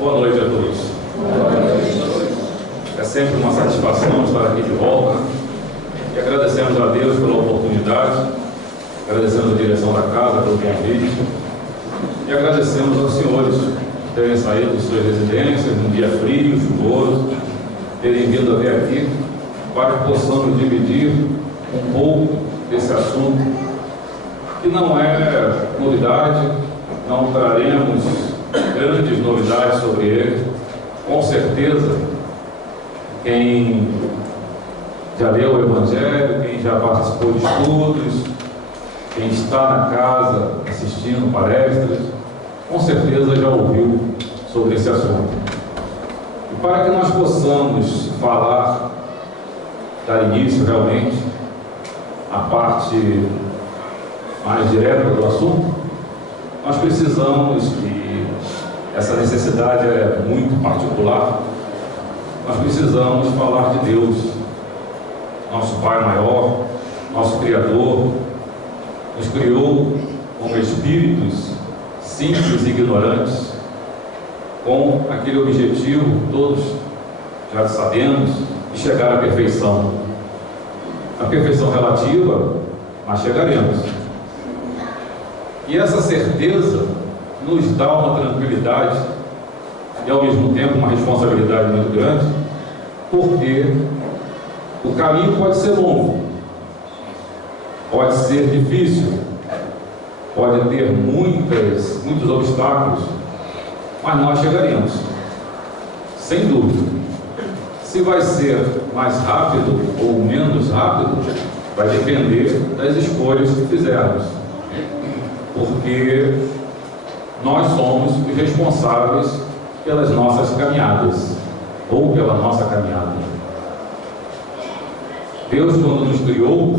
Boa noite a todos. É sempre uma satisfação estar aqui de volta, né? E agradecemos a Deus pela oportunidade, agradecemos a direção da casa pelo convite e agradecemos aos senhores por terem saído de suas residências num dia frio, chuvoso, terem vindo até aqui para que possamos dividir um pouco desse assunto, que não é novidade, não traremos grandes novidades sobre ele. Com certeza, quem já leu o Evangelho, quem já participou de estudos, quem está na casa assistindo palestras, com certeza já ouviu sobre esse assunto. E para que nós possamos falar, dar início realmente à parte mais direta do assunto, nós precisamos, que essa necessidade é muito particular, nós precisamos falar de Deus, nosso Pai maior, nosso Criador, nos criou como espíritos simples e ignorantes, com aquele objetivo, todos já sabemos, de chegar à perfeição. A perfeição relativa, mas chegaremos. E essa certeza nos dá uma tranquilidade e ao mesmo tempo uma responsabilidade muito grande, porque o caminho pode ser longo, pode ser difícil, pode ter muitos obstáculos, mas nós chegaremos, sem dúvida. Se vai ser mais rápido ou menos rápido, vai depender das escolhas que fizermos, porque nós somos os responsáveis pelas nossas caminhadas, ou pela nossa caminhada. Deus, quando nos criou,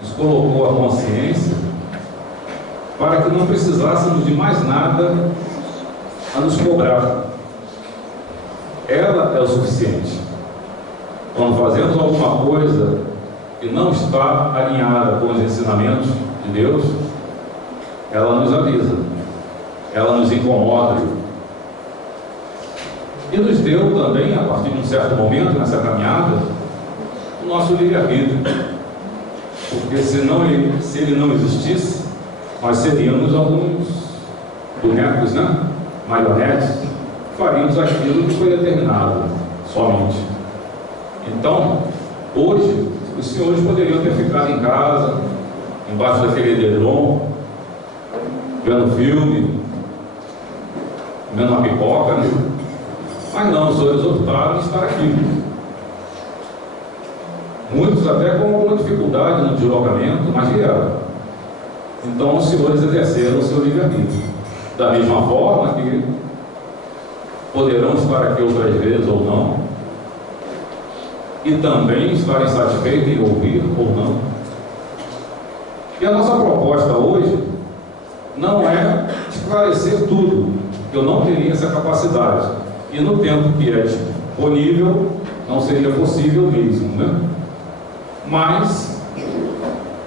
nos colocou a consciência para que não precisássemos de mais nada a nos cobrar. Ela é o suficiente. Quando fazemos alguma coisa que não está alinhada com os ensinamentos de Deus, ela nos avisa, ela nos incomoda e nos deu também, a partir de um certo momento nessa caminhada, o nosso livre-arbítrio, porque se ele não existisse, nós seríamos alguns bonecos, né? Marionetes, faríamos aquilo que foi determinado somente. Então, hoje, os senhores poderiam ter ficado em casa, embaixo daquele edredom, vendo filme, comendo uma pipoca, né? Mas não, os senhores optaram em estar aqui. Muitos até com alguma dificuldade no deslocamento, mas vieram. Então os senhores exerceram o seu livre-arbítrio. Da mesma forma que poderão estar aqui outras vezes ou não, e também estarem satisfeitos em ouvir ou não. E a nossa proposta hoje não é esclarecer tudo, eu não teria essa capacidade, e no tempo que é disponível não seria possível mesmo, né? Mas,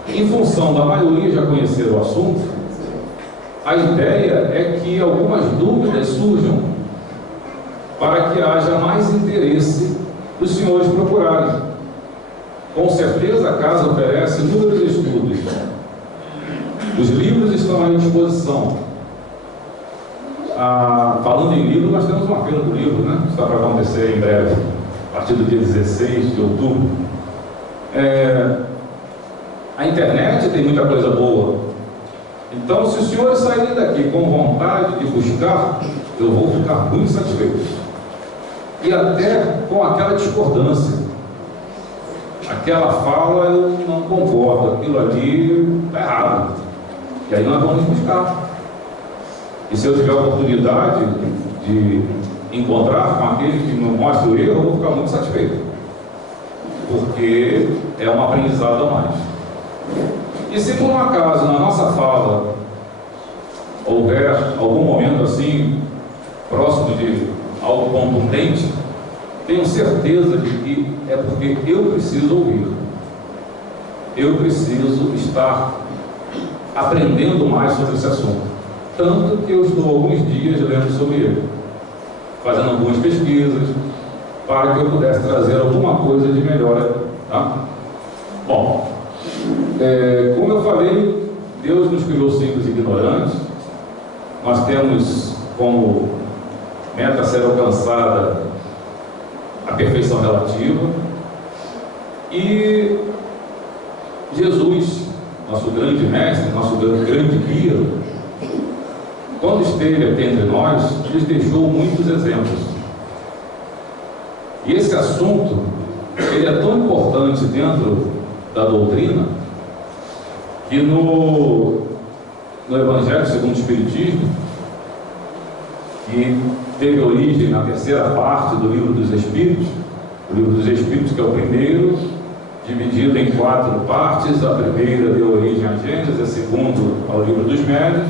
em função da maioria já conhecer o assunto, a ideia é que algumas dúvidas surjam para que haja mais interesse dos senhores procurarem. Com certeza a casa oferece inúmeros estudos. Os livros estão à disposição. Falando em livro, nós temos uma feira do livro, né? Está para acontecer em breve, a partir do dia 16 de outubro. A internet tem muita coisa boa. Então, se os senhores saírem daqui com vontade de buscar, eu vou ficar muito satisfeito. E até com aquela discordância, aquela fala, eu não concordo, aquilo ali está errado. E aí nós vamos buscar. E se eu tiver a oportunidade de encontrar com aquele que me mostra o erro, eu vou ficar muito satisfeito, porque é um aprendizado a mais. E se por um acaso na nossa fala houver algum momento assim, próximo de algo contundente, tenho certeza de que é porque eu preciso ouvir, eu preciso estar aprendendo mais sobre esse assunto, tanto que eu estou alguns dias lendo sobre ele. fazendo algumas pesquisas, para que eu pudesse trazer alguma coisa de melhor, tá? Bom, como eu falei, Deus nos criou simples e ignorantes. Nós temos como meta a ser alcançada a perfeição relativa, e Jesus, nosso grande mestre, nosso grande guia, quando esteve aqui entre nós, nos deixou muitos exemplos. E esse assunto, ele é tão importante dentro da doutrina, que no Evangelho segundo o Espiritismo, que teve origem na terceira parte do Livro dos Espíritos, o Livro dos Espíritos, que é o primeiro, dividido em 4 partes. A primeira deu origem à Gênesis, a segunda ao Livro dos Médiuns,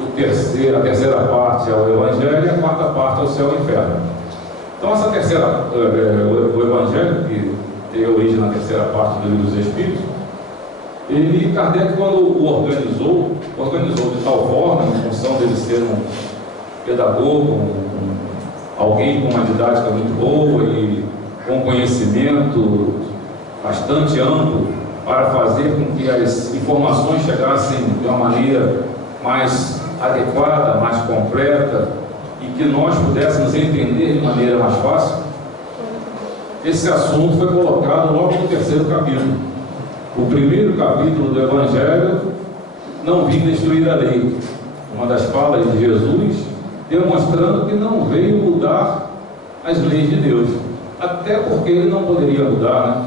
a terceira parte ao Evangelho e a quarta parte ao Céu e Inferno. Então essa terceira, o Evangelho, que tem origem na terceira parte do Livro dos Espíritos, Kardec, quando o organizou de tal forma, em função dele ser um pedagogo, alguém com uma didática muito boa e com conhecimento bastante amplo, para fazer com que as informações chegassem de uma maneira mais adequada, mais completa, e que nós pudéssemos entender de maneira mais fácil. Esse assunto foi colocado logo no terceiro capítulo. O primeiro capítulo do Evangelho: não vim destruir a lei. Uma das falas de Jesus, demonstrando que não veio mudar as leis de Deus, até porque ele não poderia mudar, né?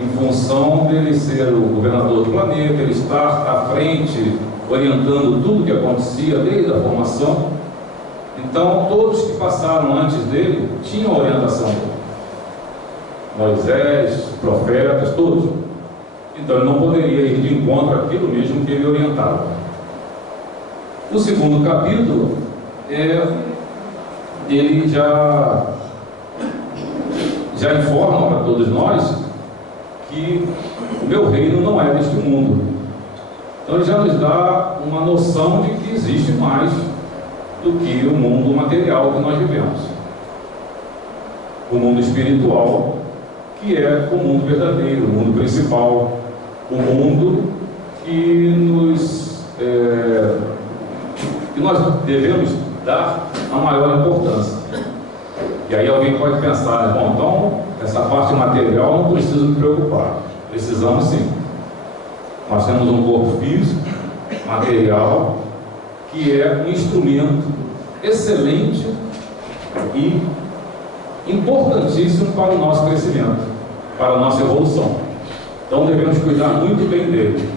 Em função dele ser o governador do planeta, ele estar à frente, orientando tudo o que acontecia desde a formação. Então todos que passaram antes dele tinham orientação. Moisés, profetas, todos. Então ele não poderia ir de encontro àquilo mesmo que ele orientava. O segundo capítulo, ele já informa para todos nós que o meu reino não é deste mundo. Então ele já nos dá uma noção de que existe mais do que o mundo material que nós vivemos. O mundo espiritual, que é o mundo verdadeiro, o mundo principal, o mundo que nós devemos dar a maior importância. E aí alguém pode pensar, né? Bom, então essa parte material não preciso me preocupar. Precisamos sim. Nós temos um corpo físico, material, que é um instrumento excelente e importantíssimo para o nosso crescimento, para a nossa evolução. Então devemos cuidar muito bem dele.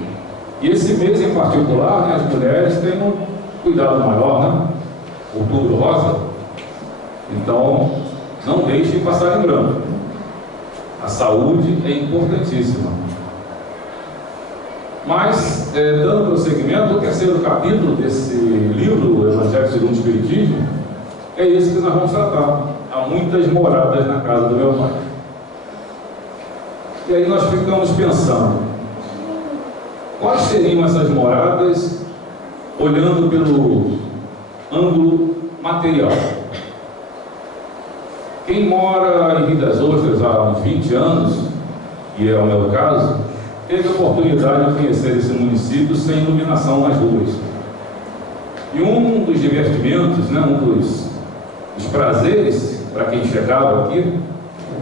E esse mês em particular, né, as mulheres têm um cuidado maior, né? Outubro rosa. Então não deixem passar em branco. A saúde é importantíssima. Mas, dando prosseguimento, o terceiro capítulo desse livro, o Evangelho segundo o Espiritismo, é esse que nós vamos tratar. Há muitas moradas na casa do meu pai. E aí nós ficamos pensando, quais seriam essas moradas, olhando pelo ângulo material? Quem mora em Rio das Ostras há uns 20 anos, e é o meu caso, teve a oportunidade de conhecer esse município sem iluminação nas ruas. E um dos divertimentos, né, um dos prazeres para quem chegava aqui,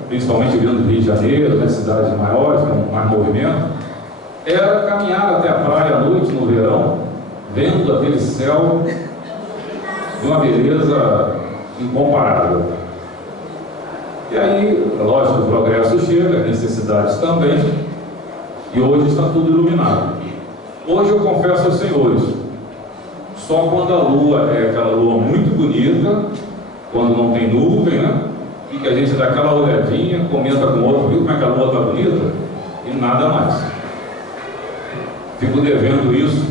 principalmente vindo do Rio de Janeiro, né, cidades maiores, com mais movimento, era caminhar até a praia à noite, no verão, vendo aquele céu de uma beleza incomparável. E aí, lógico, o progresso chega, as necessidades também, e hoje está tudo iluminado. Hoje eu confesso aos senhores, só quando a lua é aquela lua muito bonita, quando não tem nuvem, né? E que a gente dá aquela olhadinha, comenta com o outro, viu como é que a lua está bonita? E nada mais. Fico devendo isso,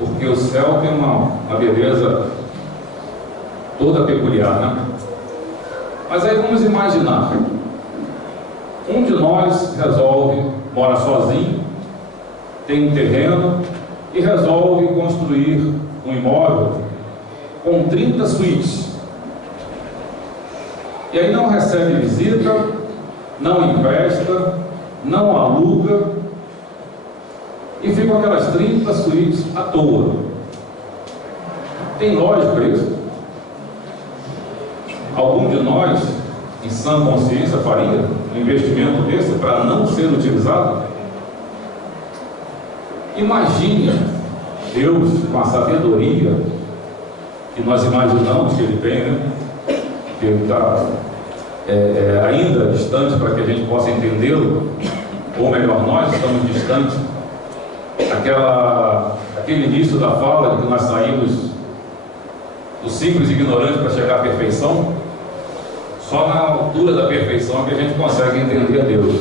porque o céu tem uma beleza toda peculiar, né? Mas aí vamos imaginar, um de nós mora sozinho, tem um terreno e resolve construir um imóvel com 30 suítes. E aí não recebe visita, não empresta, não aluga, e ficam aquelas 30 suítes à toa. Tem lógica isso? Algum de nós, em sã consciência, faria um investimento desse para não ser utilizado? Imagine Deus com a sabedoria que nós imaginamos que Ele tem, né? Que Ele está ainda distante para que a gente possa entendê-lo, ou melhor, nós estamos distantes. Aquele início da fala de que nós saímos do simples e ignorante para chegar à perfeição, só na altura da perfeição que a gente consegue entender a Deus.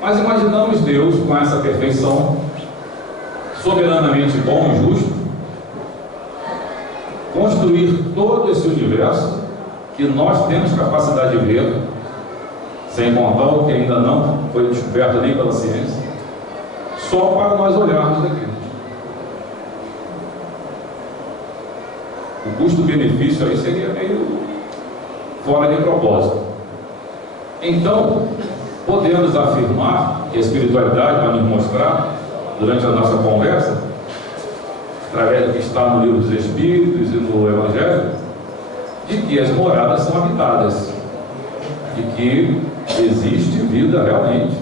Mas imaginamos Deus com essa perfeição, soberanamente bom e justo, construir todo esse universo que nós temos capacidade de ver, sem contar o que ainda não foi descoberto nem pela ciência, só para nós olharmos daqui. O custo-benefício aí seria meio fora de propósito. Então, podemos afirmar que a espiritualidade vai nos mostrar, durante a nossa conversa, através do que está no Livro dos Espíritos e no Evangelho, de que as moradas são habitadas, de que existe vida realmente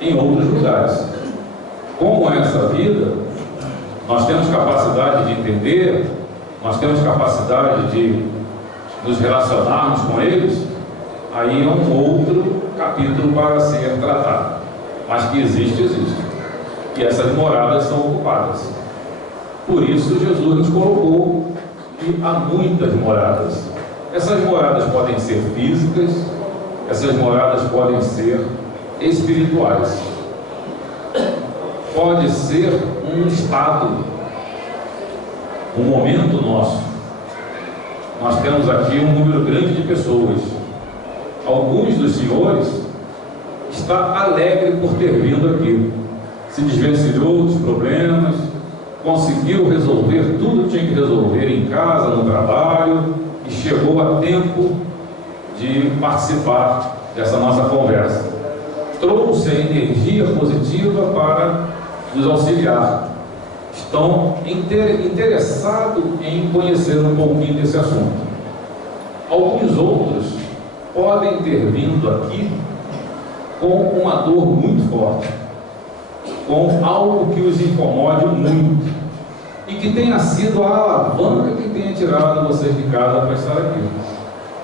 em outros lugares. Como é essa vida, nós temos capacidade de entender, nós temos capacidade de nos relacionarmos com eles, aí é um outro capítulo para ser tratado. Mas que existe, existe. E essas moradas são ocupadas. Por isso Jesus nos colocou que há muitas moradas. Essas moradas podem ser físicas, essas moradas podem ser espirituais. Pode ser um estado, um momento nosso. Nós temos aqui um número grande de pessoas. Alguns dos senhores está alegre por ter vindo aqui. Se desvencilhou dos problemas, conseguiu resolver tudo que tinha que resolver em casa, no trabalho, e chegou a tempo de participar dessa nossa conversa. Trouxe a energia positiva para nos auxiliar. Estão interessados em conhecer um pouquinho desse assunto. Alguns outros podem ter vindo aqui com uma dor muito forte, com algo que os incomode muito e que tenha sido a alavanca que tenha tirado vocês de casa para estar aqui.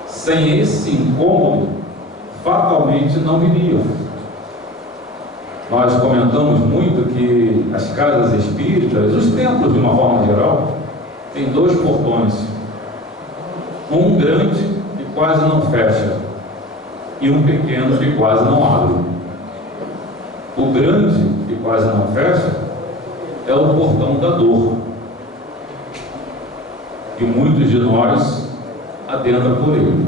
Sem esse incômodo, fatalmente não viriam. Nós comentamos muito que as casas espíritas, os templos de uma forma geral, têm dois portões, um grande que quase não fecha e um pequeno que quase não abre. O grande que quase não fecha é o portão da dor, e muitos de nós adentram por ele.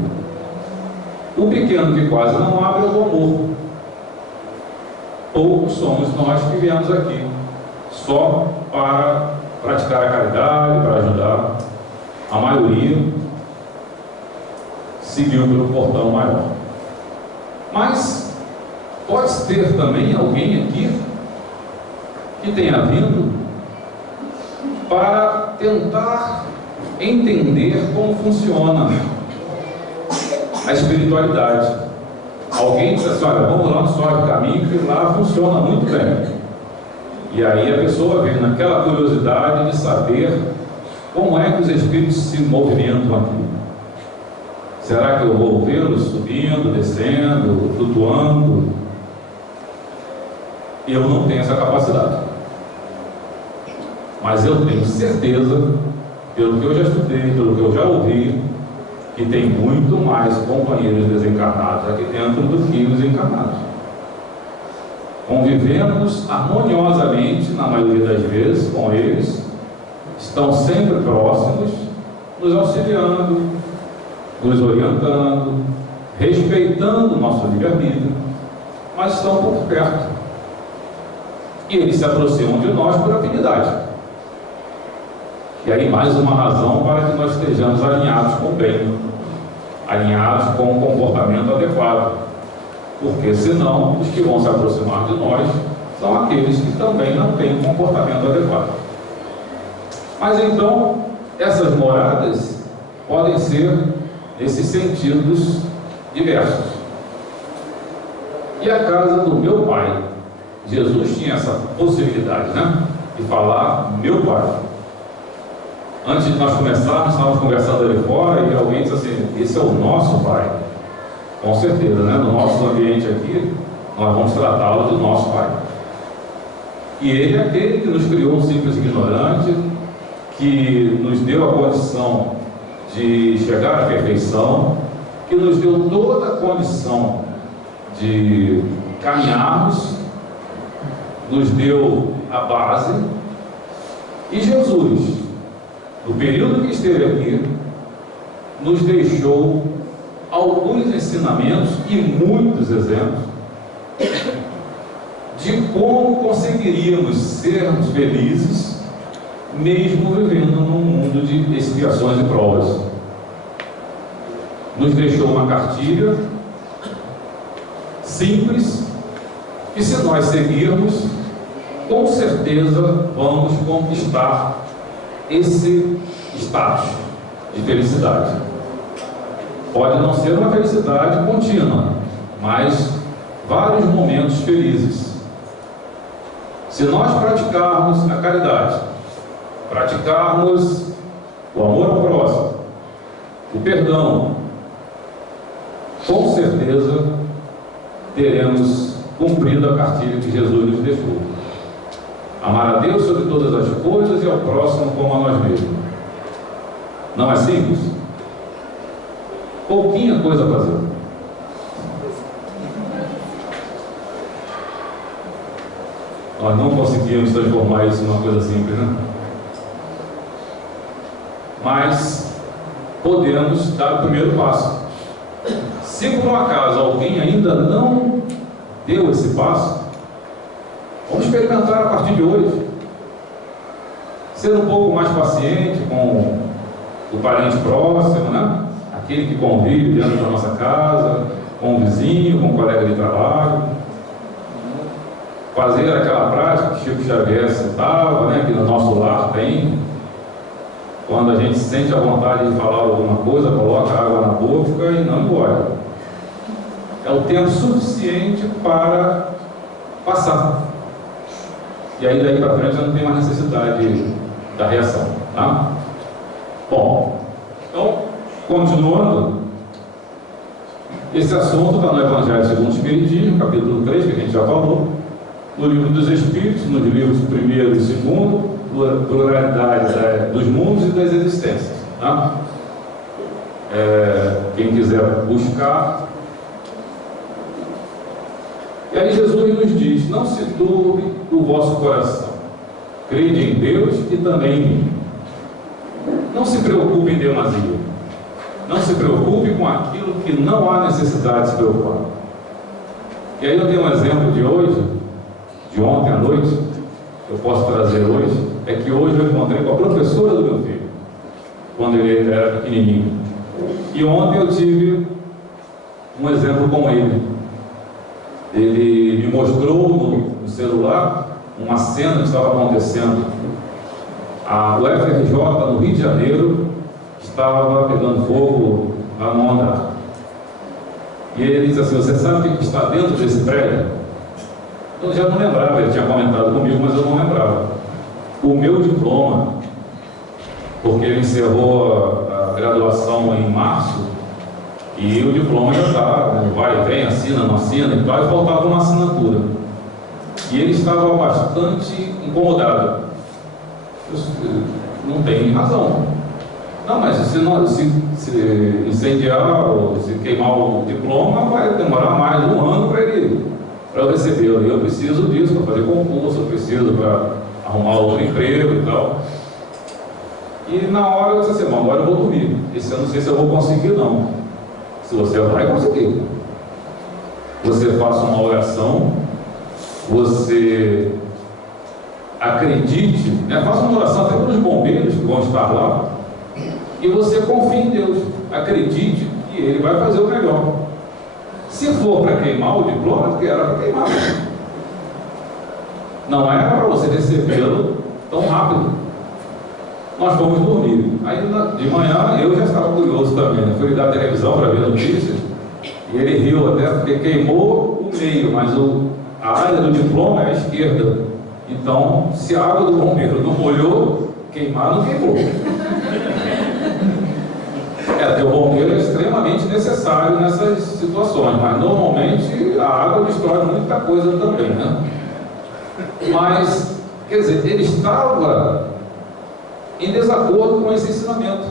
O pequeno que quase não abre é o amor. Poucos somos nós que viemos aqui só para praticar a caridade, para ajudar. A maioria seguiu pelo portão maior. Mas pode ter também alguém aqui que tenha vindo para tentar entender como funciona a espiritualidade. Alguém diz assim: olha, vamos lá no Sol de Caminho, que lá funciona muito bem. E aí a pessoa vem naquela curiosidade de saber como é que os espíritos se movimentam aqui. Será que eu vou vê-los subindo, descendo, flutuando? Eu não tenho essa capacidade. Mas eu tenho certeza, pelo que eu já estudei, pelo que eu já ouvi, que tem muito mais companheiros desencarnados aqui dentro do que os encarnados. Convivemos harmoniosamente, na maioria das vezes, com eles, estão sempre próximos, nos auxiliando, nos orientando, respeitando o nosso livre-arbítrio, mas estão por perto. E eles se aproximam de nós por afinidade. E aí mais uma razão para que nós estejamos alinhados com o bem. alinhados com um comportamento adequado, porque senão os que vão se aproximar de nós são aqueles que também não têm um comportamento adequado. Mas então, essas moradas podem ser nesses sentidos diversos. E a casa do meu pai, Jesus tinha essa possibilidade, né, de falar meu pai. Antes de nós começarmos, estávamos conversando ali fora e alguém disse assim: esse é o nosso pai. Com certeza, né? No nosso ambiente aqui, nós vamos tratá-lo de nosso pai. E ele é aquele que nos criou um simples ignorante, que nos deu a condição de chegar à perfeição, que nos deu toda a condição de caminharmos, nos deu a base. E Jesus, no período que esteve aqui, nos deixou alguns ensinamentos e muitos exemplos de como conseguiríamos sermos felizes mesmo vivendo num mundo de expiações e provas. Nos deixou uma cartilha simples que, se nós seguirmos, com certeza vamos conquistar esse status de felicidade. Pode não ser uma felicidade contínua, mas vários momentos felizes. Se nós praticarmos a caridade, praticarmos o amor ao próximo, o perdão, com certeza teremos cumprido a cartilha que Jesus nos deixou. Amar a Deus sobre todas as coisas e ao próximo como a nós mesmos. Não é simples? Pouquinha coisa a fazer. Nós não conseguimos transformar isso numa coisa simples, né? Mas podemos dar o primeiro passo. Se por um acaso alguém ainda não deu esse passo, vamos experimentar a partir de hoje. Ser um pouco mais paciente com o parente próximo, né? Aquele que convive dentro da nossa casa, com o vizinho, com o colega de trabalho. Fazer aquela prática que Chico Xavier citava, né? Que no nosso lar tem. Quando a gente sente a vontade de falar alguma coisa, coloca água na boca e não engole. É o tempo suficiente para passar. E aí daí para frente já não tem mais necessidade da reação, tá? Bom, então, continuando, esse assunto está no Evangelho segundo o Espiritismo, capítulo 3, que a gente já falou, no Livro dos Espíritos, nos livros 1º e 2º, pluralidade dos mundos e das existências, tá? Quem quiser buscar. E aí Jesus nos diz: não se turbe o vosso coração, crede em Deus e também em mim. Não se preocupe em demasia, não se preocupe com aquilo que não há necessidade de se preocupar. E aí eu tenho um exemplo de hoje, de ontem à noite, que eu posso trazer hoje. É que hoje eu encontrei com a professora do meu filho, quando ele era pequenininho. E ontem eu tive um exemplo com ele. Ele me mostrou no celular uma cena que estava acontecendo. A UFRJ, no Rio de Janeiro, estava pegando fogo lá no andar. E ele disse assim: você sabe o que está dentro desse prédio? Eu já não lembrava, ele tinha comentado comigo, mas eu não lembrava. O meu diploma, porque ele encerrou a graduação em março, e o diploma já está, vai e vem, assina, não assina e tal, e faltava uma assinatura. E ele estava bastante incomodado. Não tem razão. Não, mas se incendiar ou se queimar o diploma, vai demorar mais de 1 ano para eu recebê-lo. E eu preciso disso para fazer concurso, eu preciso para arrumar outro emprego e tal. E na hora eu disse assim: agora eu vou dormir. Esse eu não sei se eu vou conseguir, não. Se você vai conseguir, você faça uma oração, você acredite, né? Faça uma oração até para os bombeiros que vão estar lá, e você confie em Deus, acredite, e e ele vai fazer o melhor. Se for para queimar o diploma, porque era para queimar. Não era para você recebê-lo tão rápido. Nós fomos dormir. Aí de manhã eu já estava curioso também, né? Fui ligar a televisão para ver notícias, e ele riu até porque queimou o meio, mas a área do diploma é a esquerda. Então, se a água do bombeiro não molhou, queimar não queimou. O bombeiro é extremamente necessário nessas situações, mas normalmente a água destrói muita coisa também, né? Mas, quer dizer, ele estava em desacordo com esse ensinamento,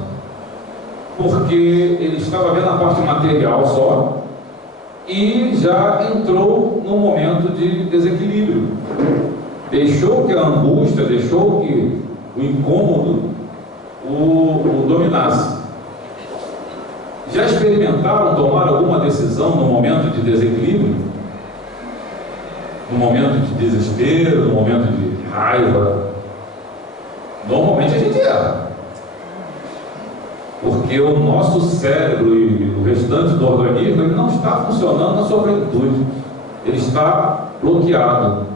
porque ele estava vendo a parte material só e já entrou num momento de desequilíbrio. Deixou que a angústia, deixou que o incômodo o dominasse. Já experimentaram tomar alguma decisão no momento de desequilíbrio? No momento de desespero, no momento de raiva? Normalmente a gente erra. Porque o nosso cérebro e o restante do organismo ele não está funcionando na sua plenitude. Ele está bloqueado.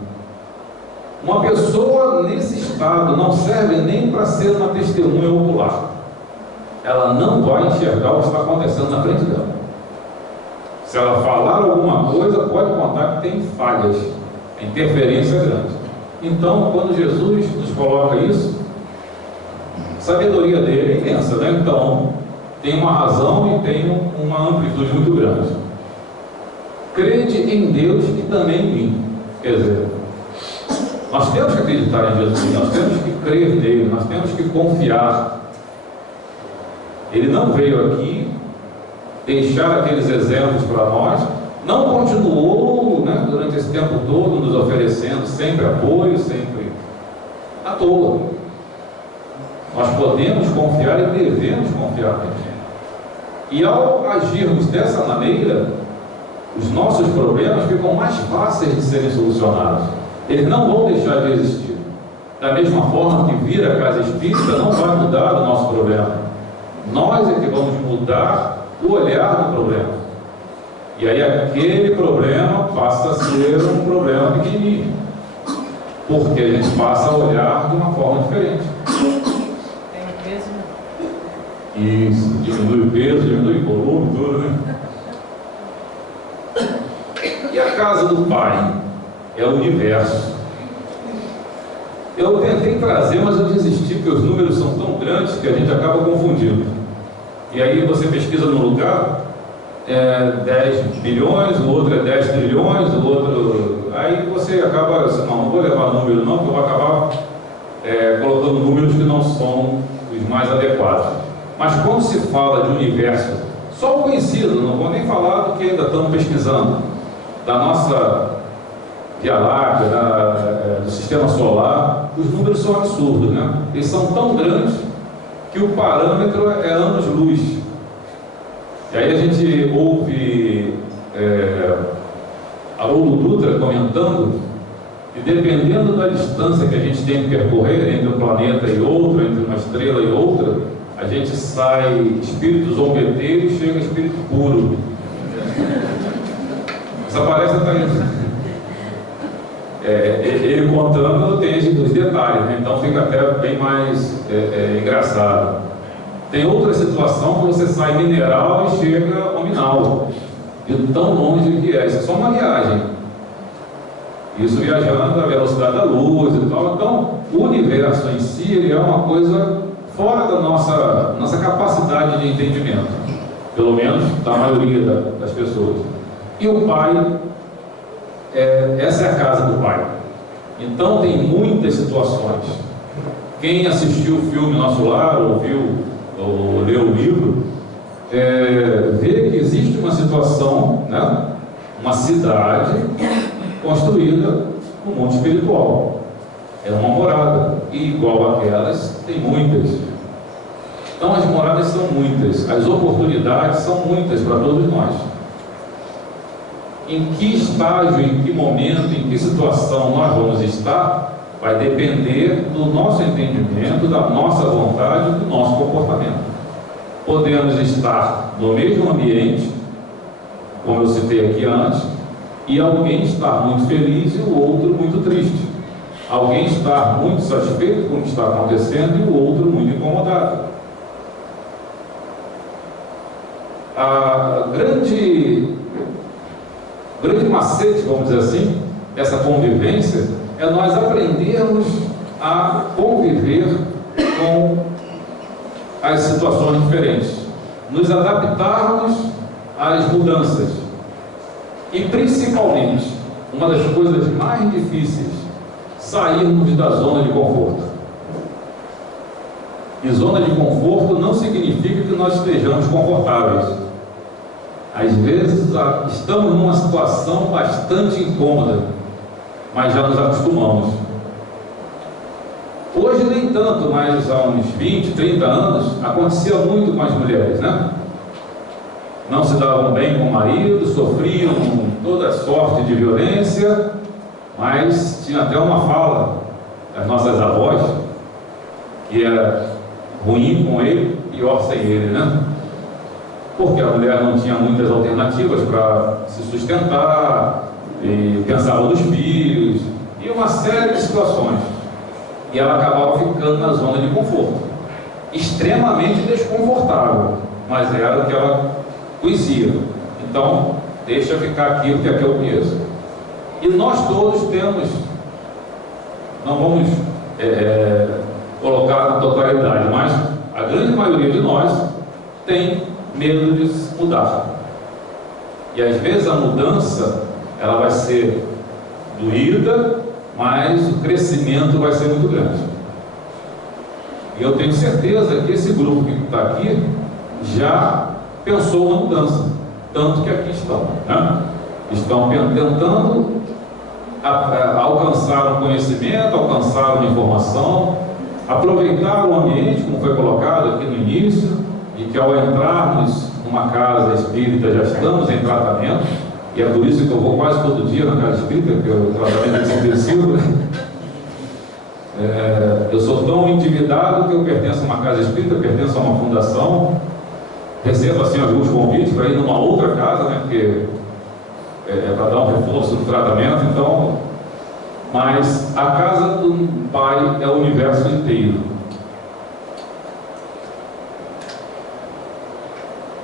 Uma pessoa nesse estado não serve nem para ser uma testemunha ocular. Ela não vai enxergar o que está acontecendo na frente dela. Se ela falar alguma coisa, pode contar que tem falhas, a interferência é grande. Então, quando Jesus nos coloca isso, a sabedoria dele é imensa, né? Então, tem uma razão e tem uma amplitude muito grande. Crede em Deus e também em mim. Quer dizer, nós temos que acreditar em Jesus, nós temos que crer nele, nós temos que confiar. Ele não veio aqui deixar aqueles exemplos para nós, não continuou, né, durante esse tempo todo nos oferecendo sempre apoio, sempre à toa. Nós podemos confiar e devemos confiar nele. E ao agirmos dessa maneira, os nossos problemas ficam mais fáceis de serem solucionados. Eles não vão deixar de existir. Da mesma forma que vir à casa espírita não vai mudar o nosso problema. Nós é que vamos mudar o olhar do problema. E aí aquele problema passa a ser um problema pequenininho. Porque a gente passa a olhar de uma forma diferente. Tem peso? Isso, diminui o peso, diminui o volume, tudo, né? E a casa do Pai é o universo. Eu tentei trazer, mas eu desisti, porque os números são tão grandes que a gente acaba confundindo. E aí você pesquisa num lugar, 10 bilhões, o outro é 10 trilhões, o outro... Aí você acaba, não vou levar número não, porque eu vou acabar colocando números que não são os mais adequados. Mas quando se fala de universo, só o conhecido, não vou nem falar do que ainda estamos pesquisando, da nossa Via Láctea, do sistema solar, os números são absurdos, né? Eles são tão grandes que o parâmetro é anos-luz. E aí a gente ouve Haroldo Dutra comentando que dependendo da distância que a gente tem que percorrer entre um planeta e outro, entre uma estrela e outra, a gente sai espírito zombeteiro e chega espírito puro. Essa palestra está aí. Ele contando tem os detalhes, né? Então fica até bem mais engraçado. Tem outra situação que você sai mineral e chega nominal, de tão longe que é. Isso é só uma viagem. Isso viajando à velocidade da luz e tal. Então, o universo em si ele é uma coisa fora da nossa capacidade de entendimento, pelo menos da maioria das pessoas. E o Pai, essa é a casa do Pai. Então tem muitas situações. Quem assistiu o filme Nosso Lar, ouviu ou leu o livro, vê que existe uma situação, né? Uma cidade construída no mundo espiritual. É uma morada, e igual aquelas, tem muitas. Então as moradas são muitas, as oportunidades são muitas para todos nós. Em que estágio, em que momento, em que situação nós vamos estar, vai depender do nosso entendimento, da nossa vontade, do nosso comportamento. podemos estar no mesmo ambiente, como eu citei aqui antes, e alguém estar muito feliz e o outro muito triste. Alguém estar muito satisfeito com o que está acontecendo e o outro muito incomodado. A grande macete, vamos dizer assim, dessa convivência é nós aprendermos a conviver com as situações diferentes, nos adaptarmos às mudanças e, principalmente, uma das coisas mais difíceis, sairmos da zona de conforto. E zona de conforto não significa que nós estejamos confortáveis. Às vezes estamos numa situação bastante incômoda, mas já nos acostumamos. Hoje nem tanto, mas há uns 20, 30 anos acontecia muito com as mulheres, né? Não se davam bem com o marido, sofriam toda sorte de violência, mas tinha até uma fala das nossas avós que era ruim com ele, pior sem ele, né? Porque a mulher não tinha muitas alternativas para se sustentar, e pensava nos filhos, e uma série de situações. E ela acabava ficando na zona de conforto, extremamente desconfortável, mas era o que ela conhecia. Então, deixa ficar aqui o que é que eu conheço. E nós todos temos, não vamos colocar na totalidade, mas a grande maioria de nós tem medo de se mudar. E às vezes a mudança, ela vai ser doída, mas o crescimento vai ser muito grande. E eu tenho certeza que esse grupo que está aqui já pensou na mudança, tanto que aqui estão, né? Estão tentando alcançar um conhecimento, alcançar uma informação, aproveitar o ambiente, como foi colocado aqui no início, de que ao entrarmos numa casa espírita já estamos em tratamento, e é por isso que eu vou quase todo dia na casa espírita, porque o tratamento é intensivo, né? Eu sou tão intimidado que eu pertenço a uma casa espírita, pertenço a uma fundação, recebo assim alguns convites para ir numa outra casa, né? Porque é para dar um reforço no tratamento, então, mas a casa do Pai é o universo inteiro.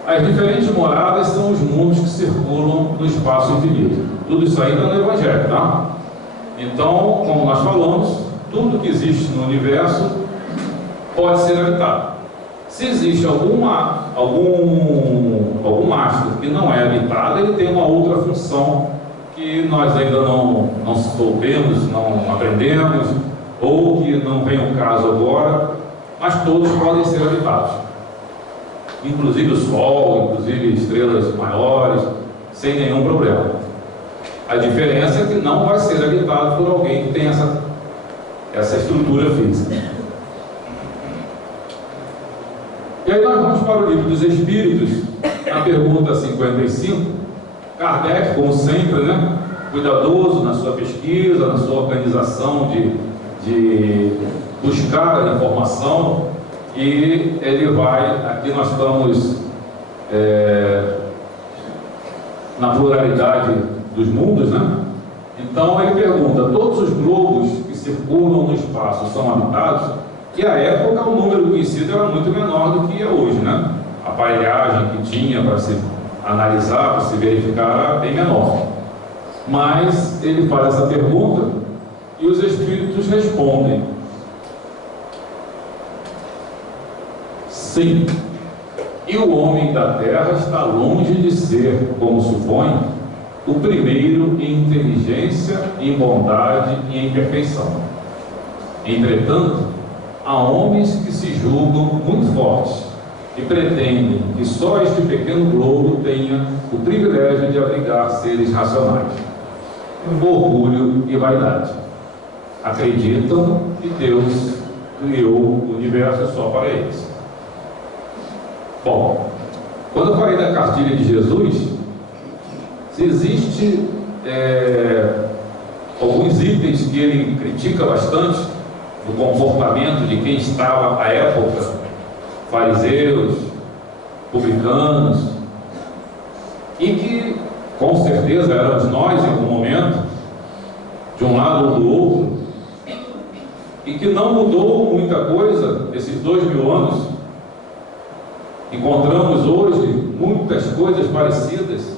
As diferentes moradas são os mundos que circulam no espaço infinito. Tudo isso aí está no Evangelho, tá? Então, como nós falamos, tudo que existe no universo pode ser habitado. Se existe algum astro que não é habitado, ele tem uma outra função que nós ainda não soubemos, não aprendemos, ou que não vem ao caso agora, mas todos podem ser habitados. Inclusive o Sol, inclusive estrelas maiores, sem nenhum problema. A diferença é que não vai ser habitado por alguém que tem essa estrutura física. E aí nós vamos para o Livro dos Espíritos, na pergunta 55. Kardec, como sempre, né, cuidadoso na sua pesquisa, na sua organização de buscar a informação, e ele vai, aqui nós estamos na pluralidade dos mundos, né? Então ele pergunta: todos os globos que circulam no espaço são habitados? E à época o número conhecido era muito menor do que é hoje, né? A aparelhagem que tinha para se analisar, para se verificar, era bem menor. Mas ele faz essa pergunta e os espíritos respondem: sim. E o homem da terra está longe de ser, como supõe, o primeiro em inteligência, em bondade e em perfeição. Entretanto, há homens que se julgam muito fortes e pretendem que só este pequeno globo tenha o privilégio de abrigar seres racionais. Orgulho e vaidade. Acreditam que Deus criou o universo só para eles. Bom, quando eu falei da cartilha de Jesus, se existe alguns itens que ele critica bastante do comportamento de quem estava à época, fariseus, publicanos, e que com certeza éramos nós em algum momento, de um lado ou do outro, e que não mudou muita coisa nesses 2000 anos. Encontramos hoje muitas coisas parecidas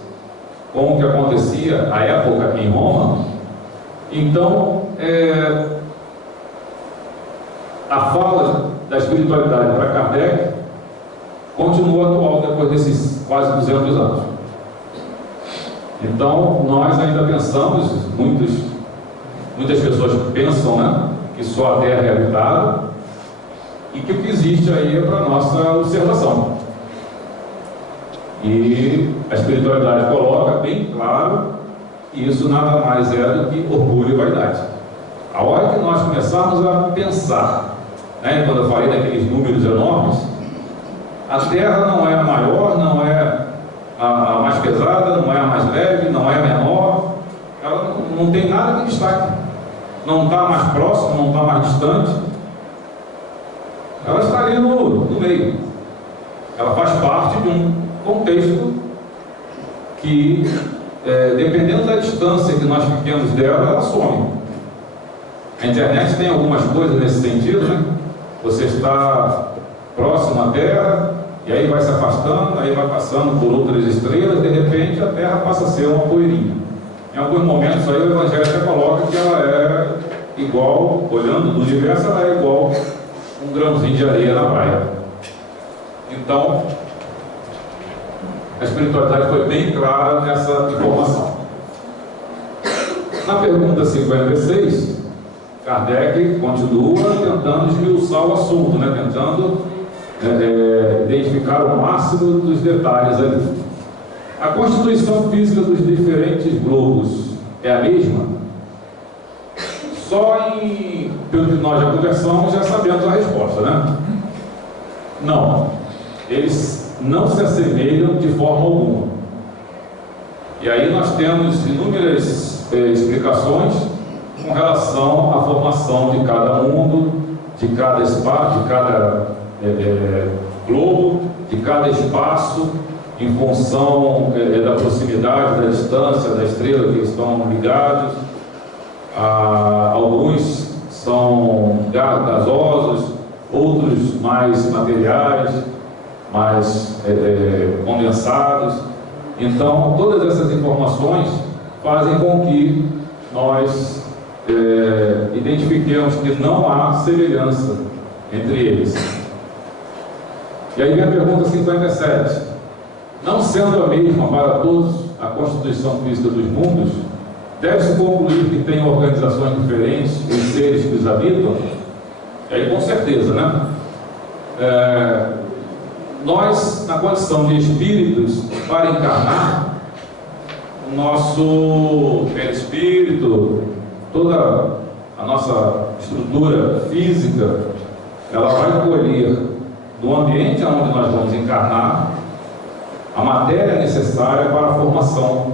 com o que acontecia à época em Roma. Então, a fala da espiritualidade para Kardec continua atual depois desses quase 200 anos. Então, nós ainda pensamos, muitas pessoas pensam, né, que só a Terra é habitada e que o que existe aí é para a nossa observação. E a espiritualidade coloca bem claro que isso nada mais é do que orgulho e vaidade. A hora que nós começarmos a pensar, né, quando eu falei daqueles números enormes, a Terra não é a maior, não é a mais pesada, não é a mais leve, não é a menor, ela não tem nada de destaque, não está mais próxima, não está mais distante, ela está ali no meio, ela faz parte de um contexto que, dependendo da distância que nós fiquemos dela, ela some. A internet tem algumas coisas nesse sentido, né? Você está próximo à Terra, e aí vai se afastando, aí vai passando por outras estrelas, de repente a Terra passa a ser uma poeirinha. Em alguns momentos aí o Evangelho até coloca que ela é igual, olhando do universo, ela é igual um grãozinho de areia na praia. Então, a espiritualidade foi bem clara nessa informação. Na pergunta 56, Kardec continua tentando esmiuçar o assunto, né? Tentando identificar o máximo dos detalhes ali. A constituição física dos diferentes globos é a mesma? Só pelo que nós já conversamos, já sabemos a resposta, né? Não. Eles não se assemelham de forma alguma. E aí nós temos inúmeras explicações com relação à formação de cada mundo, de cada espaço, de cada globo, de cada espaço, em função da proximidade, da distância, da estrela que estão ligados. Alguns são gasosos, outros mais materiais, mais condensados. Então, todas essas informações fazem com que nós identifiquemos que não há semelhança entre eles. E aí vem a pergunta 57. Não sendo a mesma para todos a constituição física dos mundos, deve-se concluir que tem organizações diferentes os seres que os habitam? E aí, com certeza, né? Nós, na condição de espíritos, para encarnar, o nosso perispírito, toda a nossa estrutura física, ela vai colher no ambiente onde nós vamos encarnar a matéria necessária para a formação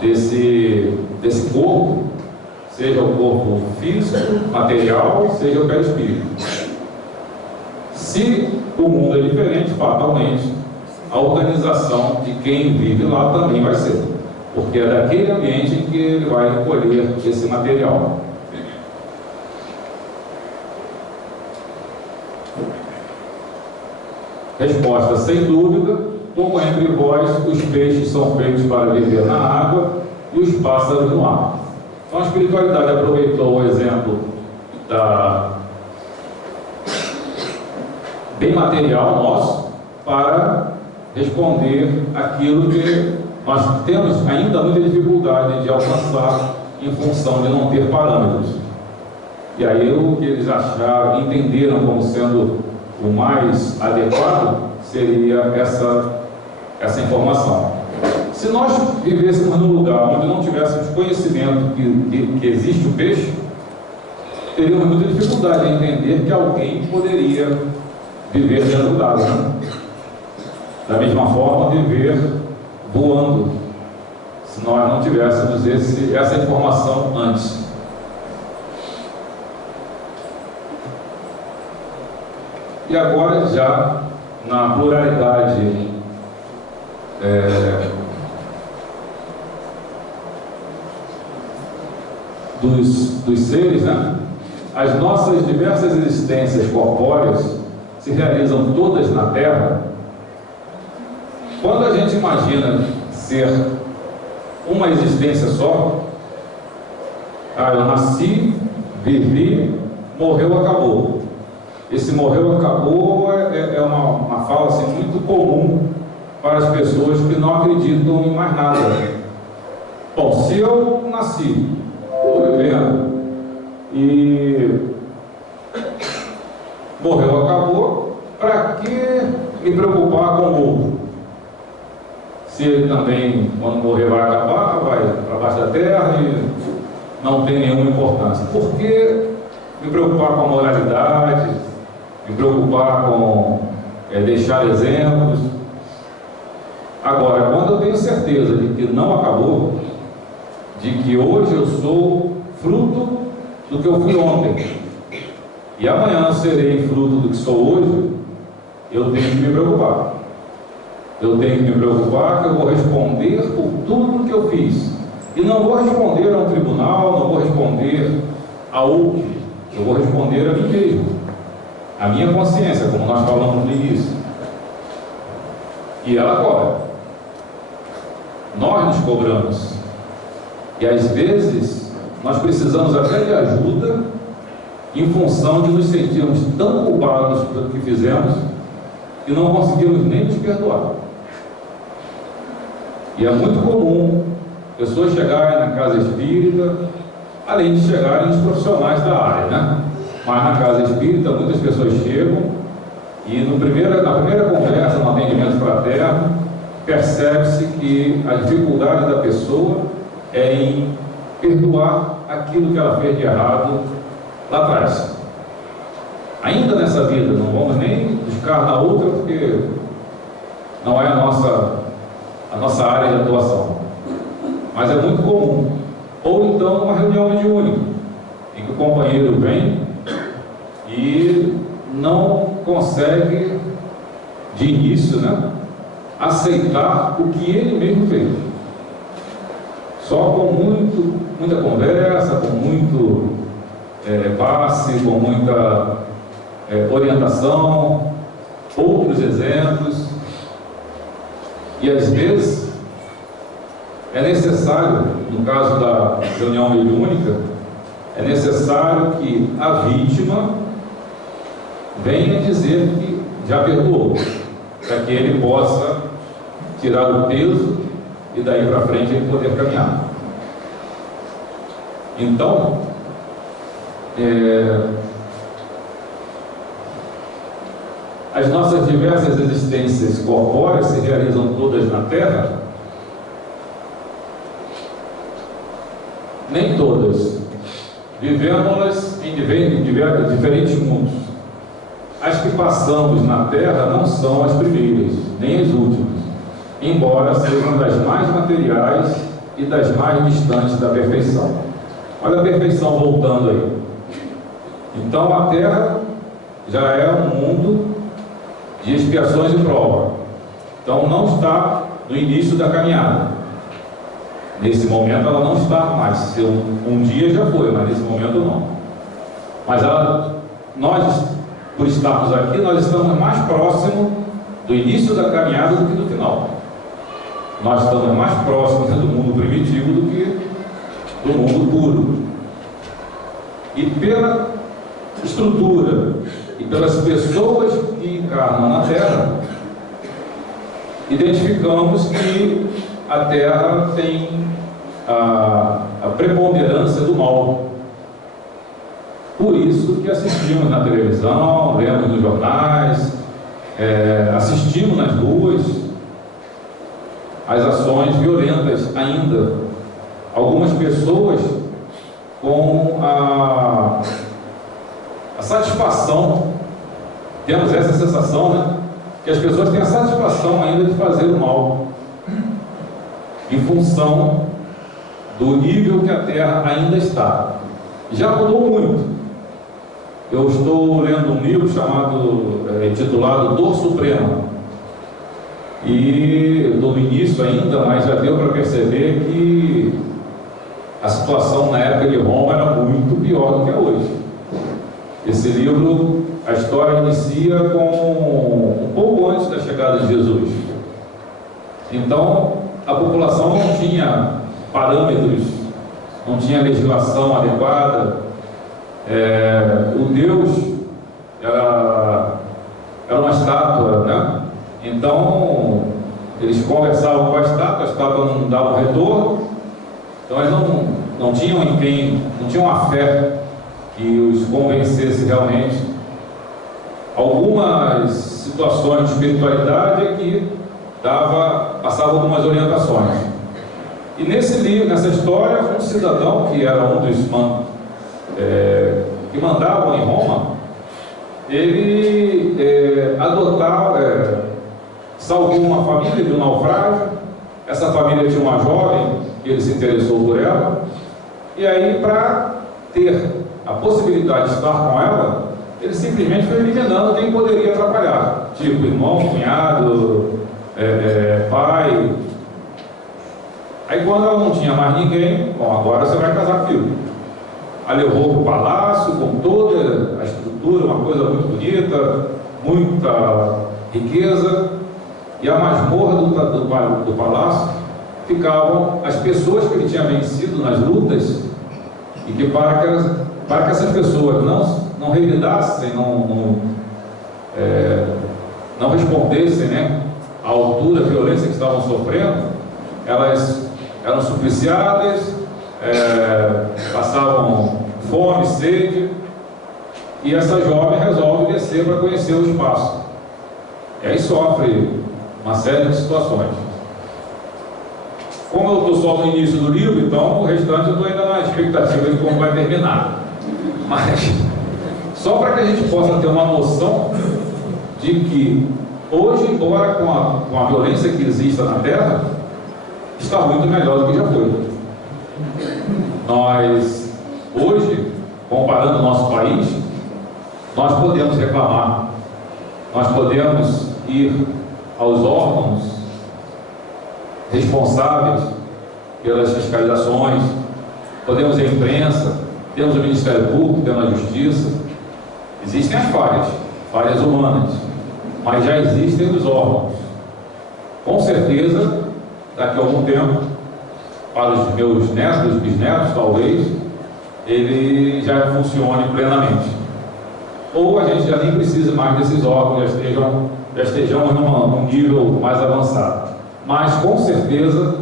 desse corpo, seja o corpo físico, material, seja o perispírito. Se o mundo é diferente, fatalmente, a organização de quem vive lá também vai ser, porque é daquele ambiente em que ele vai colher esse material. Resposta: sem dúvida, como entre vós os peixes são feitos para viver na água e os pássaros no ar. Então a espiritualidade aproveitou o exemplo bem material nosso para responder aquilo que nós temos ainda muita dificuldade de alcançar em função de não ter parâmetros. E aí o que eles acharam, entenderam como sendo o mais adequado seria essa informação. Se nós vivêssemos num lugar onde não tivéssemos conhecimento que existe o peixe, teríamos muita dificuldade em entender que alguém poderia viver dentro d'água, né? Da mesma forma, viver voando, se nós não tivéssemos essa informação antes. E agora, já na pluralidade dos seres, né? As nossas diversas existências corpóreas se realizam todas na Terra. Quando a gente imagina ser uma existência só, eu nasci, vivi, morreu, acabou. Esse morreu, acabou é uma fala assim, muito comum para as pessoas que não acreditam em mais nada. Bom, se eu nasci, estou vivendo, e morreu, acabou, para que me preocupar com o outro? Se ele também, quando morrer, vai acabar, vai para baixo da terra e não tem nenhuma importância. Por que me preocupar com a moralidade, me preocupar com deixar exemplos? Agora, quando eu tenho certeza de que não acabou, de que hoje eu sou fruto do que eu fui ontem, e amanhã eu serei fruto do que sou hoje, eu tenho que me preocupar. Eu tenho que me preocupar que eu vou responder por tudo que eu fiz. E não vou responder a um tribunal, não vou responder a outros. Eu vou responder a mim mesmo, a minha consciência, como nós falamos no início. E ela cobra. Nós nos cobramos. E às vezes nós precisamos até de ajuda em função de nos sentirmos tão culpados pelo que fizemos que não conseguimos nem nos perdoar. E é muito comum pessoas chegarem na casa espírita, além de chegarem os profissionais da área, né? Mas na casa espírita muitas pessoas chegam e na primeira conversa, no atendimento fraterno, percebe-se que a dificuldade da pessoa é em perdoar aquilo que ela fez de errado lá atrás. Ainda nessa vida, não vamos nem buscar na outra, porque não é a nossa área de atuação. Mas é muito comum. Ou então uma reunião mediúnica, em que o companheiro vem e não consegue, de início, né, aceitar o que ele mesmo fez. Só com muita conversa, com muito passe, com muita orientação, outros exemplos. E às vezes é necessário, no caso da reunião mediúnica, é necessário que a vítima venha dizer que já perdoou, para que ele possa tirar o peso e daí para frente ele poder caminhar. Então, as nossas diversas existências corpóreas se realizam todas na Terra? Nem todas. Vivemos-las em diferentes mundos. As que passamos na Terra não são as primeiras, nem as últimas, embora sejam das mais materiais e das mais distantes da perfeição. Olha a perfeição voltando aí. Então a Terra já é um mundo de expiações e prova. Então não está no início da caminhada. Nesse momento ela não está mais. Um dia já foi, mas nesse momento não. Mas nós, por estarmos aqui, nós estamos mais próximos do início da caminhada do que do final. Nós estamos mais próximos do mundo primitivo do que do mundo puro. E pela estrutura e pelas pessoas que encarnam na Terra, identificamos que a Terra tem a preponderância do mal. Por isso que assistimos na televisão, lemos nos jornais, assistimos nas ruas as ações violentas ainda. Algumas pessoas com a satisfação, temos essa sensação, né? Que as pessoas têm a satisfação ainda de fazer o mal, em função do nível que a Terra ainda está. Já mudou muito. Eu estou lendo um livro intitulado Dor Suprema. E no início ainda, mas já deu para perceber que a situação na época de Roma era muito pior do que é hoje. Esse livro, a história inicia com um pouco antes da chegada de Jesus. Então, a população não tinha parâmetros, não tinha legislação adequada. O Deus era uma estátua, né? Então, eles conversavam com a estátua não dava um retorno. Então, eles não tinham em quem, não tinham uma fé que os convencesse realmente. Algumas situações de espiritualidade é que passava algumas orientações. E nesse livro, nessa história, um cidadão que era um dos que mandavam em Roma, ele salvou uma família de um naufrágio. Essa família tinha uma jovem, ele se interessou por ela, e aí, para ter a possibilidade de estar com ela, ele simplesmente foi eliminando quem poderia atrapalhar, tipo irmão, cunhado, pai. Aí, quando ela não tinha mais ninguém, bom, agora você vai casar comigo. A levou para o palácio com toda a estrutura, uma coisa muito bonita, muita riqueza, e a masmorra do palácio ficavam as pessoas que ele tinha vencido nas lutas, e que para que essas pessoas não revidassem, não respondessem, né, à altura da violência que estavam sofrendo, elas eram supliciadas, passavam fome, sede, e essa jovem resolve descer para conhecer o espaço. E aí sofre uma série de situações. Como eu estou só no início do livro, então o restante eu estou ainda na expectativa de como vai terminar. Mas, só para que a gente possa ter uma noção de que hoje, embora com a violência que exista na Terra, está muito melhor do que já foi. Nós, hoje, comparando o nosso país, nós podemos reclamar, nós podemos ir aos órgãos responsáveis pelas fiscalizações, podemos ir à imprensa, temos o Ministério Público, temos a Justiça. Existem as falhas humanas, mas já existem os órgãos. Com certeza, daqui a algum tempo, para os meus netos, bisnetos, talvez, ele já funcione plenamente. Ou a gente já nem precisa mais desses órgãos, já estejamos num nível mais avançado. Mas, com certeza,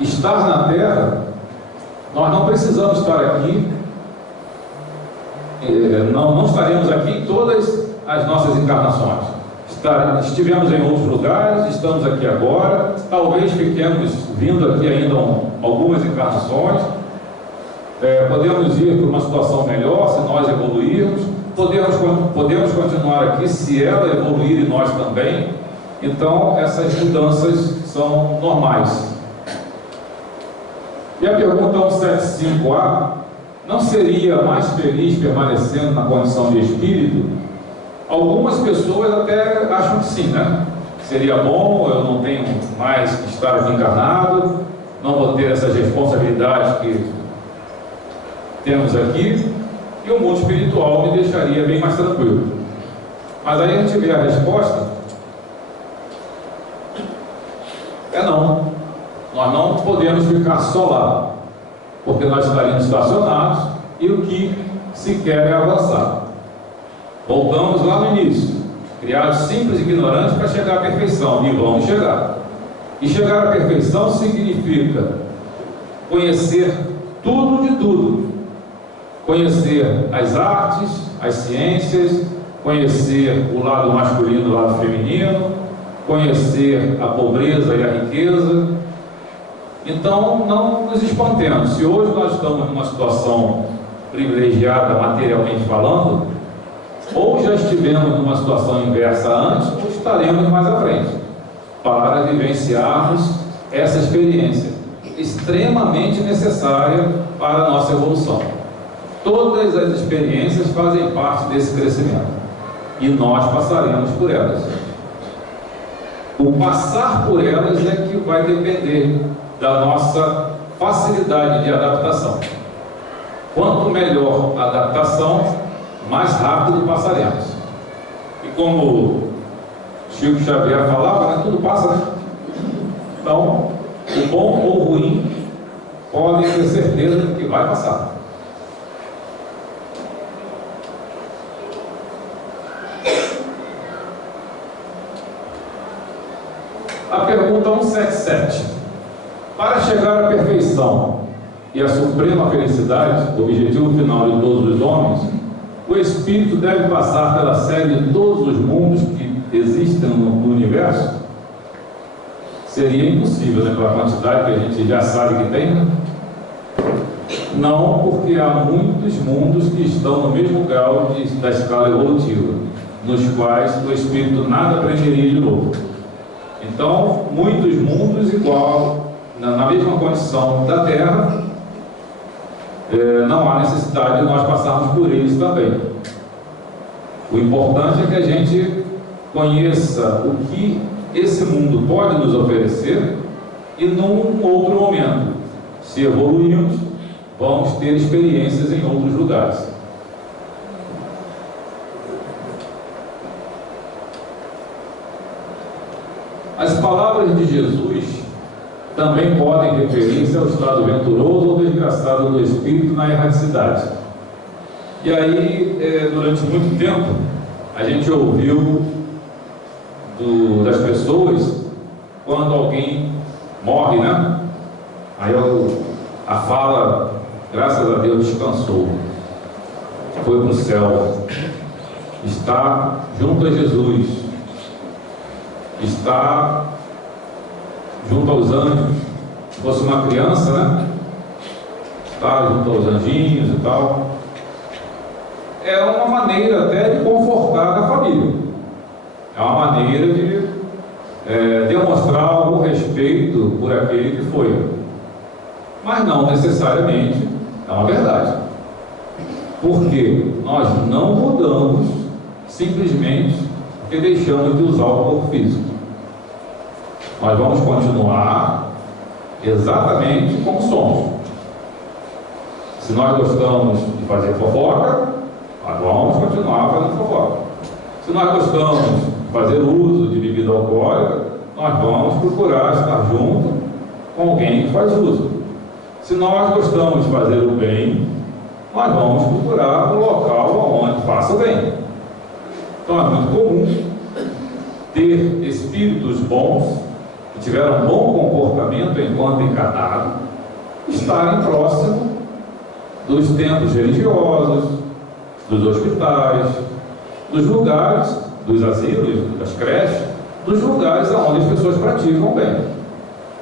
estar na Terra, nós não precisamos estar aqui, não estaremos aqui em todas as nossas encarnações. Estivemos em outros lugares, estamos aqui agora, talvez fiquemos vindo aqui ainda algumas encarnações, podemos ir para uma situação melhor se nós evoluirmos, podemos continuar aqui se ela evoluir e nós também. Então, essas mudanças são normais. E a pergunta 175A: não seria mais feliz permanecendo na condição de espírito? Algumas pessoas até acham que sim, né? Seria bom, eu não tenho mais que estar aqui encarnado, não vou ter essas responsabilidades que temos aqui, e o mundo espiritual me deixaria bem mais tranquilo. Mas aí a gente vê a resposta: não, nós não podemos ficar só lá, porque nós estaríamos estacionados e o que se quer é avançar. Voltamos lá no início, criados simples e ignorantes para chegar à perfeição, e vamos chegar. E chegar à perfeição significa conhecer tudo de tudo, conhecer as artes, as ciências, conhecer o lado masculino e o lado feminino, conhecer a pobreza e a riqueza. Então, não nos espantemos. Se hoje nós estamos numa situação privilegiada materialmente falando, ou já estivemos numa situação inversa antes, ou estaremos mais à frente, para vivenciarmos essa experiência extremamente necessária para a nossa evolução. Todas as experiências fazem parte desse crescimento, e nós passaremos por elas. O passar por elas é que vai depender da nossa facilidade de adaptação. Quanto melhor a adaptação, mais rápido passaremos. E como Chico Xavier falava, né, tudo passa, né? Então, o bom ou o ruim podem ter certeza de que vai passar. A pergunta 177. Para chegar à perfeição e à suprema felicidade, o objetivo final de todos os homens, o espírito deve passar pela série de todos os mundos que existem no universo? Seria impossível, né, pela quantidade que a gente já sabe que tem, né? Não, porque há muitos mundos que estão no mesmo grau da escala evolutiva, nos quais o espírito nada aprenderia de novo. Então, muitos mundos igual, na mesma condição da Terra, não há necessidade de nós passarmos por eles também. O importante é que a gente conheça o que esse mundo pode nos oferecer e num outro momento, se evoluirmos, vamos ter experiências em outros lugares. As palavras de Jesus também podem referir-se ao estado venturoso ou desgraçado do espírito na erraticidade. E aí, durante muito tempo, a gente ouviu das pessoas, quando alguém morre, né? Aí a fala, graças a Deus, descansou, foi para o céu, está junto a Jesus, está junto aos anjos. Se fosse uma criança, né? Está junto aos anjinhos e tal. É uma maneira até de confortar a família. É uma maneira de demonstrar algum respeito por aquele que foi. Mas não necessariamente é uma verdade. Porque nós não mudamos simplesmente porque deixamos de usar o corpo físico. Nós vamos continuar exatamente como somos. Se nós gostamos de fazer fofoca, nós vamos continuar fazendo fofoca. Se nós gostamos de fazer uso de bebida alcoólica, nós vamos procurar estar junto com alguém que faz uso. Se nós gostamos de fazer o bem, nós vamos procurar um local onde faça o bem. Então é muito comum ter espíritos bons, que tiveram bom comportamento enquanto encarnado, estarem próximos dos templos religiosos, dos hospitais, dos lugares, dos asilos, das creches, dos lugares onde as pessoas praticam o bem.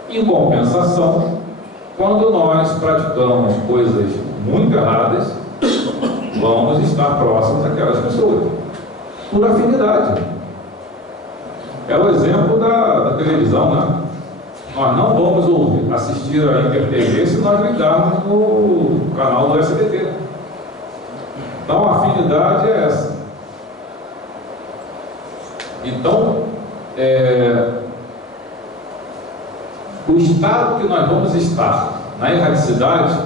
Em compensação, quando nós praticamos coisas muito erradas, vamos estar próximos daquelas pessoas, por afinidade. É o exemplo da televisão, né? Nós não vamos assistir a Inter TV se nós ligarmos no canal do SBT. Então a afinidade é essa. Então, o estado que nós vamos estar na erraticidade,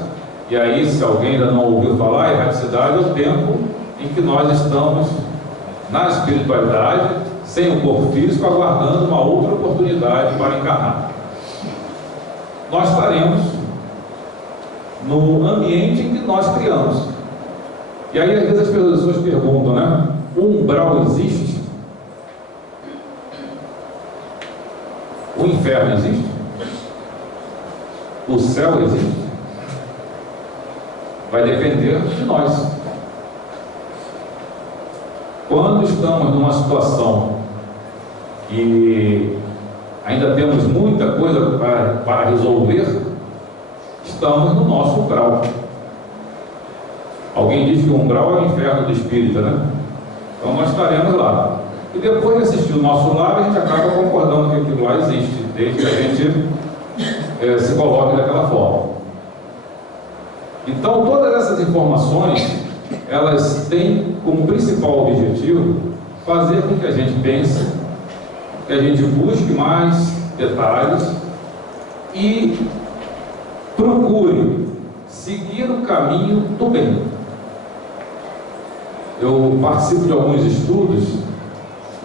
e aí se alguém ainda não ouviu falar, a erraticidade é o tempo em que nós estamos na espiritualidade, sem o corpo físico, aguardando uma outra oportunidade para encarnar. Nós estaremos no ambiente em que nós criamos. E aí às vezes as pessoas perguntam, né? O umbral existe? O inferno existe? O céu existe? Vai depender de nós. Quando estamos numa situação e ainda temos muita coisa para resolver, estamos no nosso umbral. Alguém diz que o umbral é o inferno do espírita, né? Então nós estaremos lá. E depois de assistir o nosso lar, a gente acaba concordando que aquilo lá existe, desde que a gente se coloque daquela forma. Então todas essas informações, elas têm como principal objetivo fazer com que a gente pense que a gente busque mais detalhes e procure seguir o caminho do bem. Eu participo de alguns estudos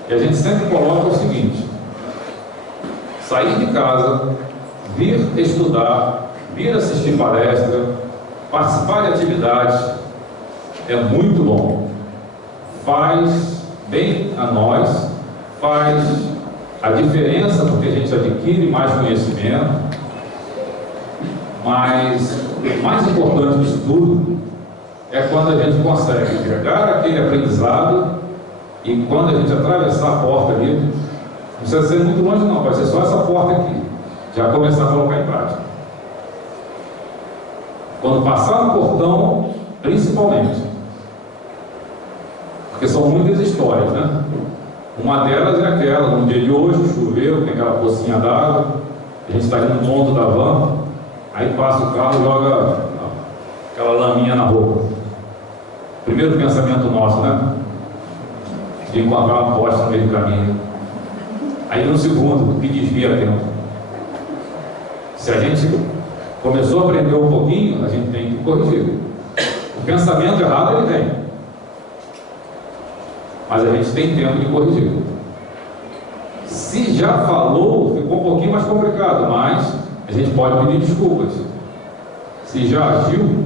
e a gente sempre coloca o seguinte: sair de casa, vir estudar, vir assistir palestra, participar de atividades é muito bom. Faz bem a nós, faz a diferença porque a gente adquire mais conhecimento, mas o mais importante disso tudo é quando a gente consegue pegar aquele aprendizado e quando a gente atravessar a porta ali, não precisa ser muito longe não, vai ser só essa porta aqui, já começar a colocar em prática. Quando passar no portão, principalmente, porque são muitas histórias, né? Uma delas é aquela, no dia de hoje, choveu, tem aquela pocinha d'água, a gente está indo no ponto da van, aí passa o carro e joga aquela laminha na roupa. Primeiro pensamento nosso, né? De encontrar uma poste no meio do caminho. Aí no segundo, que desvia a tempo. Se a gente começou a aprender um pouquinho, a gente tem que corrigir. O pensamento errado ele vem, mas a gente tem tempo de corrigir. Se já falou, ficou um pouquinho mais complicado, mas a gente pode pedir desculpas. Se já agiu,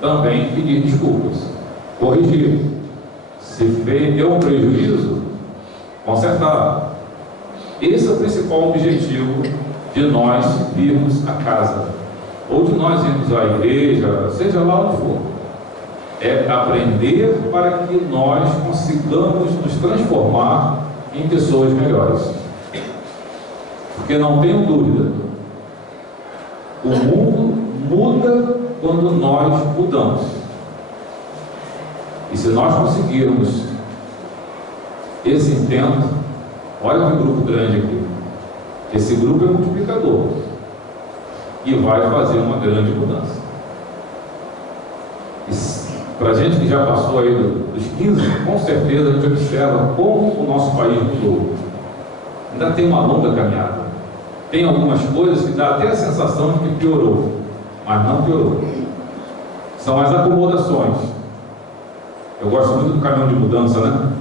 também pedir desculpas, corrigir. Se deu um prejuízo, consertar. Esse é o principal objetivo de nós virmos a casa, ou de nós irmos à igreja, seja lá onde for. É aprender para que nós consigamos nos transformar em pessoas melhores. Porque não tenho dúvida, o mundo muda quando nós mudamos. E se nós conseguirmos esse intento, olha que grupo grande aqui. Esse grupo é multiplicador e vai fazer uma grande mudança. Para a gente que já passou aí dos 15, com certeza a gente observa como o nosso país mudou. Ainda tem uma longa caminhada. Tem algumas coisas que dá até a sensação de que piorou, mas não piorou. São as acomodações. Eu gosto muito do caminho de mudança, né?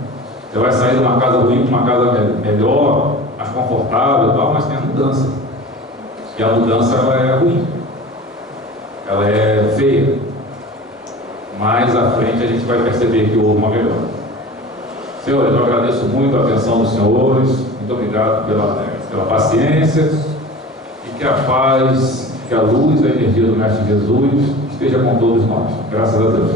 Você vai sair de uma casa ruim para uma casa melhor, mais confortável e tal, mas tem a mudança. E a mudança ela é ruim. Ela é feia. Mais à frente a gente vai perceber que houve uma melhora. Senhores, eu agradeço muito a atenção dos senhores, muito obrigado pela paciência, e que a paz, que a luz, a energia do Mestre Jesus esteja com todos nós. Graças a Deus.